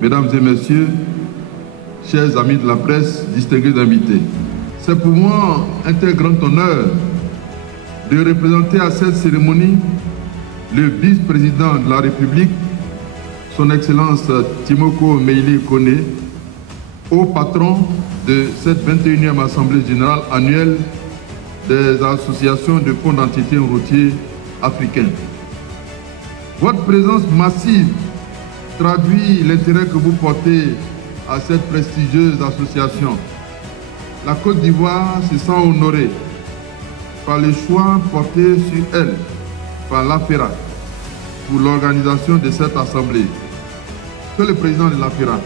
Mesdames et messieurs, chers amis de la presse, distingués invités, c'est pour moi un très grand honneur de représenter à cette cérémonie le vice-président de la République, son Excellence Timoko Meili Kone, haut patron de cette 21e Assemblée générale annuelle des associations de fonds d'entretien routier africains. Votre présence massive traduit l'intérêt que vous portez à cette prestigieuse association. La Côte d'Ivoire se sent honorée par le choix porté sur elle par l'AFERA pour l'organisation de cette assemblée. Que le président de l'AFERA,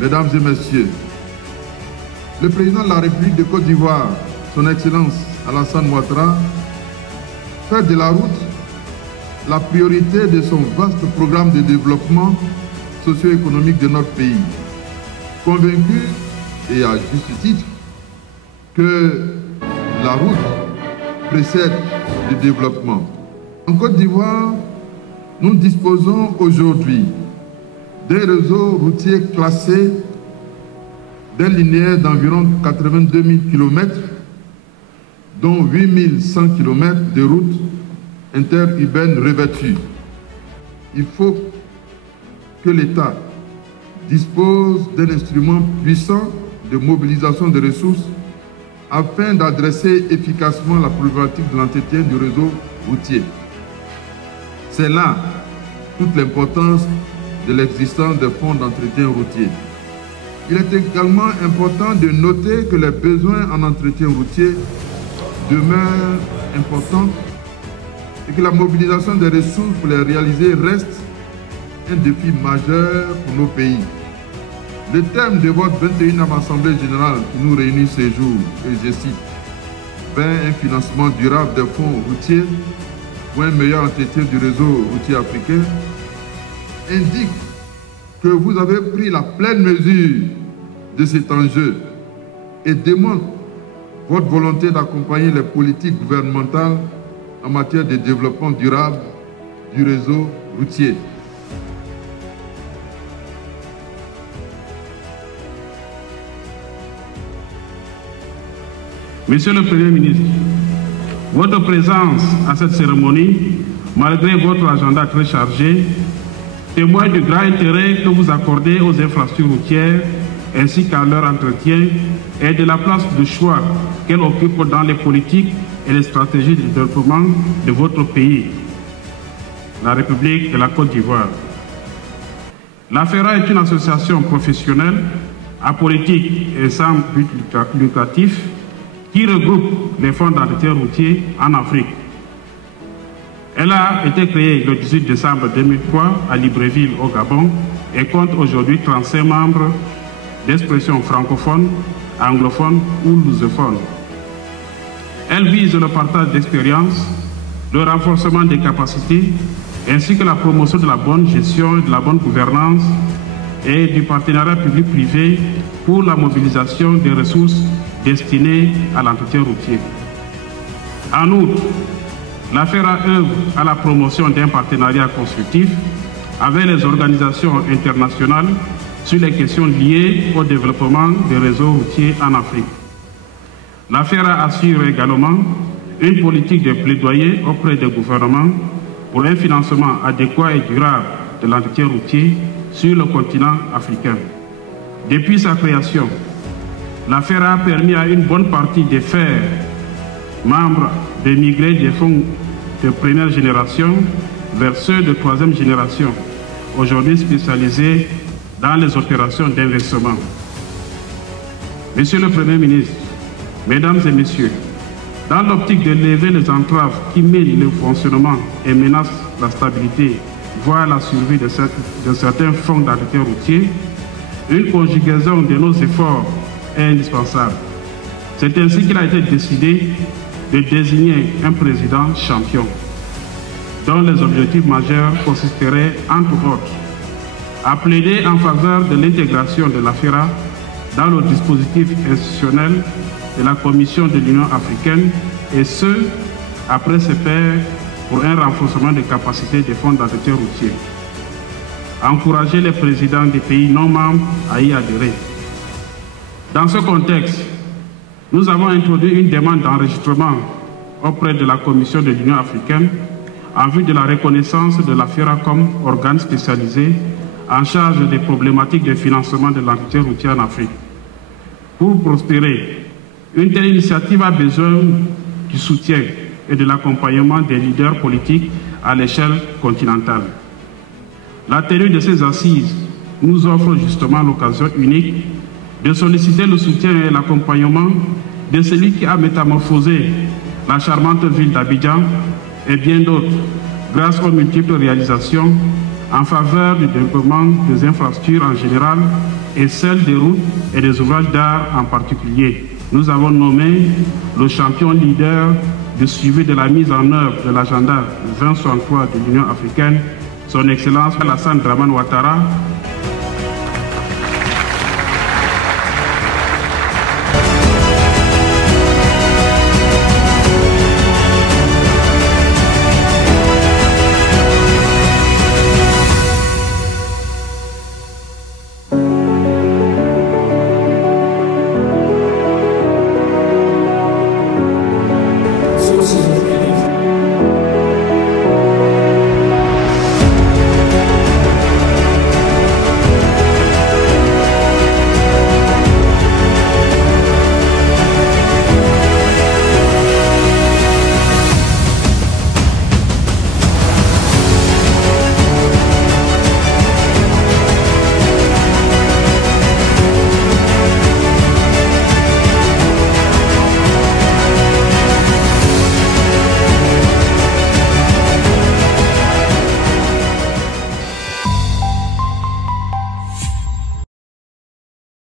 mesdames et messieurs, le président de la République de Côte d'Ivoire, son Excellence Alassane Ouattara, fait de la route la priorité de son vaste programme de développement socio-économique de notre pays. Convaincu, et à juste titre, que la route précède le développement. En Côte d'Ivoire, nous disposons aujourd'hui d'un réseau routier classé d'un linéaire d'environ 82 000 km, dont 8 100 km de routes interurbaines revêtues. Il faut que l'État dispose d'un instrument puissant de mobilisation des ressources afin d'adresser efficacement la problématique de l'entretien du réseau routier. C'est là toute l'importance de l'existence des fonds d'entretien routier. Il est également important de noter que les besoins en entretien routier demeurent importants et que la mobilisation des ressources pour les réaliser reste un défi majeur pour nos pays. Le thème de votre 21e Assemblée générale qui nous réunit ce jour, et je cite, vers un financement durable des fonds routiers pour un meilleur entretien du réseau routier africain, indique que vous avez pris la pleine mesure de cet enjeu et démontre votre volonté d'accompagner les politiques gouvernementales en matière de développement durable du réseau routier. Monsieur le Premier ministre, votre présence à cette cérémonie, malgré votre agenda très chargé, témoigne du grand intérêt que vous accordez aux infrastructures routières ainsi qu'à leur entretien et de la place de choix qu'elles occupent dans les politiques et les stratégies de développement de votre pays, la République de la Côte d'Ivoire. L'AFERA est une association professionnelle, apolitique et sans but lucratif qui regroupe les fonds d'entretien routier en Afrique. Elle a été créée le 18 décembre 2003 à Libreville, au Gabon, et compte aujourd'hui 35 membres d'expression francophone, anglophone ou lusophone. Elle vise le partage d'expériences, le renforcement des capacités, ainsi que la promotion de la bonne gestion et de la bonne gouvernance et du partenariat public-privé pour la mobilisation des ressources destinées à l'entretien routier. En outre, l'AFERA œuvre à la promotion d'un partenariat constructif avec les organisations internationales sur les questions liées au développement des réseaux routiers en Afrique. L'AFERA assure également une politique de plaidoyer auprès des gouvernements pour un financement adéquat et durable de l'entretien routier sur le continent africain. Depuis sa création, l'AFERA a permis à une bonne partie des FER membres de migrer des fonds de première génération vers ceux de troisième génération, aujourd'hui spécialisés dans les opérations d'investissement. Monsieur le Premier ministre, Mesdames et Messieurs, dans l'optique de lever les entraves qui minent le fonctionnement et menacent la stabilité, voire la survie de certains fonds d'entretien routier, une conjugaison de nos efforts est indispensable. C'est ainsi qu'il a été décidé de désigner un président champion, dont les objectifs majeurs consisteraient, entre autres, à plaider en faveur de l'intégration de l'AFERA dans le dispositif institutionnel de la Commission de l'Union africaine, et ce, après ses pairs, pour un renforcement des capacités des fonds d'entretien routier. encourager les présidents des pays non membres à y adhérer. Dans ce contexte, nous avons introduit une demande d'enregistrement auprès de la Commission de l'Union africaine en vue de la reconnaissance de la FERA comme organe spécialisé en charge des problématiques de financement de l'entretien routier en Afrique. Pour prospérer, une telle initiative a besoin du soutien et de l'accompagnement des leaders politiques à l'échelle continentale. La tenue de ces assises nous offre justement l'occasion unique de solliciter le soutien et l'accompagnement de celui qui a métamorphosé la charmante ville d'Abidjan et bien d'autres, grâce aux multiples réalisations en faveur du développement des infrastructures en général et celle des routes et des ouvrages d'art en particulier. Nous avons nommé le champion leader de suivi de la mise en œuvre de l'agenda 2063 de l'Union africaine, son Excellence Alassane Dramane Ouattara,